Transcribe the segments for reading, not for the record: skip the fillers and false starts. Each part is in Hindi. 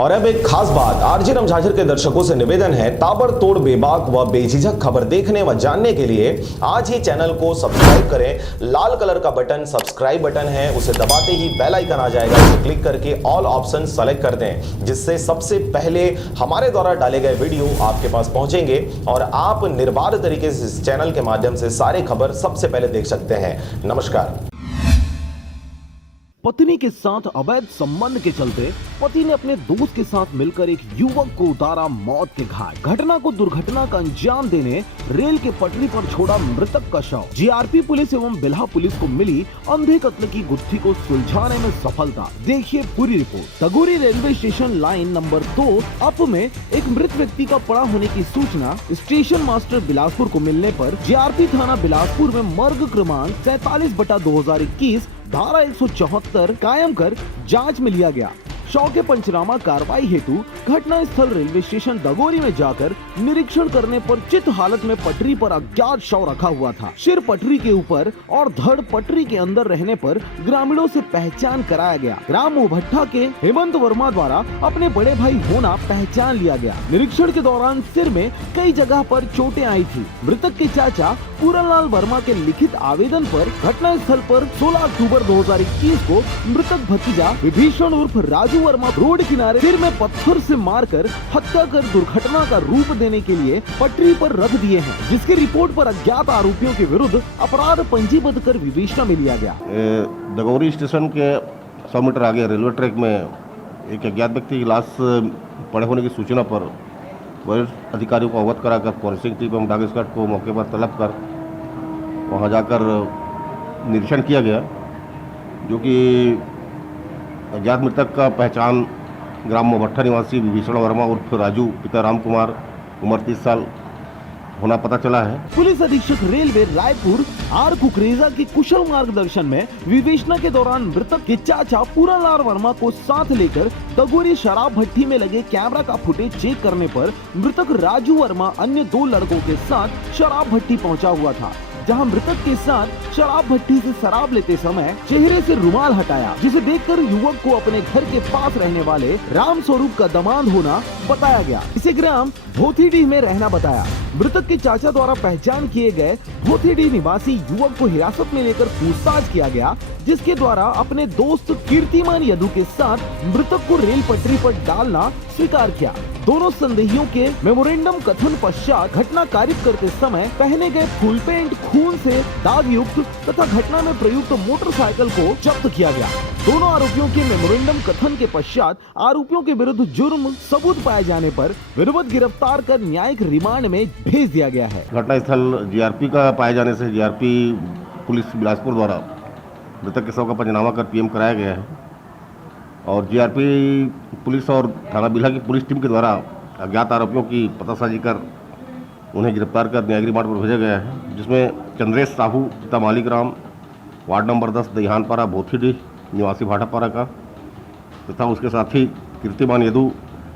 और अब एक खास बात, आरजे रमझाझर के दर्शकों से निवेदन है, ताबड़तोड़ बेबाक व बेझिझक खबर देखने व जानने के लिए आज ही चैनल को सब्सक्राइब करें। लाल कलर का बटन सब्सक्राइब बटन है, उसे दबाते ही बेल आइकन आ जाएगा, उसे क्लिक करके ऑल ऑप्शन सेलेक्ट कर दें, जिससे सबसे पहले हमारे द्वारा डाले गए वीडियो आपके पास पहुंचेंगे और आप निर्बाध तरीके से इस चैनल के माध्यम से सारे खबर सबसे पहले देख सकते हैं। नमस्कार। पत्नी के साथ अवैध संबंध के चलते पति ने अपने दोस्त के साथ मिलकर एक युवक को उतारा मौत के घाट। घटना को दुर्घटना का अंजाम देने रेल के पटरी पर छोड़ा मृतक का शव। जीआरपी पुलिस एवं बिल्हा पुलिस को मिली अंधे कत्ल की गुत्थी को सुलझाने में सफलता। देखिए पूरी रिपोर्ट। तगोरी railway station line number 2 up में एक मृत व्यक्ति का पड़ा होने की सूचना स्टेशन मास्टर बिलासपुर को मिलने पर जीआरपी थाना बिलासपुर में मर्ग क्रमांक 47/2021 धारा 174 कायम कर जांच में लिया गया। शव के पंचनामा कार्रवाई हेतु घटना स्थल रेलवे स्टेशन दगोरी में जाकर निरीक्षण करने पर चित हालत में पटरी पर अज्ञात शव रखा हुआ था। सिर पटरी के ऊपर और धड़ पटरी के अंदर रहने पर ग्रामीणों से पहचान कराया गया। ग्राम मोभट्ठा के हेमंत वर्मा द्वारा अपने बड़े भाई होना पहचान लिया गया। निरीक्षण के दौरान सिर में कई जगह पर चोटें आई थी। मृतक के चाचा पूरनलाल वर्मा के लिखित आवेदन पर घटना स्थल पर 16 अक्टूबर 2021 को मृतक भतीजा विभीषण उर्फ राजू वर्मा रोड किनारे सिर में पत्थर से मारकर हत्या कर दुर्घटना का रूप देने के लिए पटरी पर रख दिए हैं, जिसकी रिपोर्ट पर अज्ञात आरोपियों के विरुद्ध अपराध पंजीबद्ध कर विवेचना में लिया गया। दगोरी स्टेशन के 100 मीटर आगे रेलवे ट्रैक में एक अज्ञात व्यक्ति की लाश पड़े होने की सूचना पर वरिष्ठ अधिकारियों को अवगत कराकर फॉरेंसिक टीम एवं डाग स्क्वाड को मौके पर तलब कर वहां जाकर निरीक्षण किया गया, जो कि अज्ञात मृतक का पहचान ग्राम मोभट्ठा निवासी विभीषण वर्मा उर्फ राजू पिता राम कुमार उम्र 30 साल होना पता चला है। पुलिस अधीक्षक रेलवे रायपुर आर कुकरेजा की कुशल मार्गदर्शन में विवेचना के दौरान मृतक के चाचा पूरनलाल वर्मा को साथ लेकर तगोरी शराब भट्टी में लगे कैमरा का फुटेज चेक करने पर मृतक राजू वर्मा अन्य 2 लड़कों के साथ शराब भट्टी पहुंचा हुआ था, जहां मृतक के साथ शराब भट्टी से शराब लेते समय चेहरे से रुमाल हटाया, जिसे देखकर युवक को अपने घर के पास रहने वाले राम स्वरूप का दामाद होना बताया गया। इसे ग्राम भोथीडीह में रहना बताया। मृतक के चाचा द्वारा पहचान किए गए भोथीडीह निवासी युवक को हिरासत में लेकर पूछताछ किया गया, जिसके द्वारा अपने दोस्त कीर्तिमान यदु के साथ मृतक को रेल पटरी पर डालना स्वीकार किया। दोनों संदेहियों के मेमोरेंडम कथन पश्चात घटना कारित करते समय पहने गए फुल पेंट खून से दाग युक्त तथा घटना में प्रयुक्त मोटरसाइकिल को जब्त किया गया। दोनों आरोपियों के मेमोरेंडम कथन के पश्चात आरोपियों के विरुद्ध जुर्म सबूत पाए जाने पर विधिवत गिरफ्तार कर न्यायिक रिमांड में भेज दिया गया है। घटना स्थल जीआरपी का पाए जाने से जीआरपी पुलिस बिलासपुर द्वारा मृतक के शव का पंचनामा कर पीएम कराया गया है और जीआरपी पुलिस और थाना बिल्हा की पुलिस टीम के द्वारा अज्ञात आरोपियों की पतासाजी कर उन्हें गिरफ्तार कर न्यायिक रिमांड पर भेजा गया है, जिसमें चंद्रेश साहू पिता मालिक राम वार्ड नंबर 10 दहिहानपारा भोथीडीह निवासी भाटापारा का तथा उसके साथ ही कीर्तिमान यदु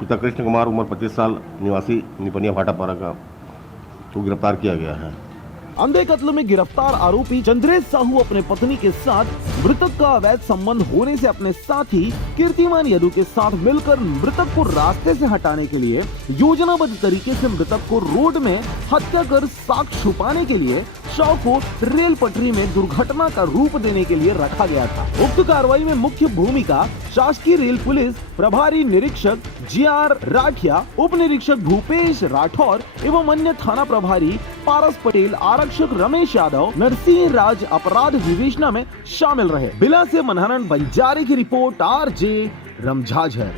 पिता कृष्ण कुमार उम्र 25 साल निवासी निपनिया भाटापारा का को गिरफ्तार किया गया है। अंधे कत्ल में गिरफ्तार आरोपी चंद्रेश साहू अपने पत्नी के साथ मृतक का अवैध संबंध होने से अपने साथी कीर्तिमान यदु के साथ मिलकर मृतक को रास्ते से हटाने के लिए योजनाबद्ध तरीके से मृतक को रोड में हत्या कर साक्ष्य छुपाने के लिए शव को रेल पटरी में दुर्घटना का रूप देने के लिए रखा गया था। उक्त कार्रवाई में मुख्य भूमिका शासकीय रेल पुलिस प्रभारी निरीक्षक जीआर राठिया, उप निरीक्षक भूपेश राठौर एवं अन्य थाना प्रभारी पारस पटेल, आरक्षक रमेश यादव, नरसिंह राज अपराध विवेचना में शामिल रहे। बिला से मनहरन बंजारे की रिपोर्ट, आरजे रमझाझर।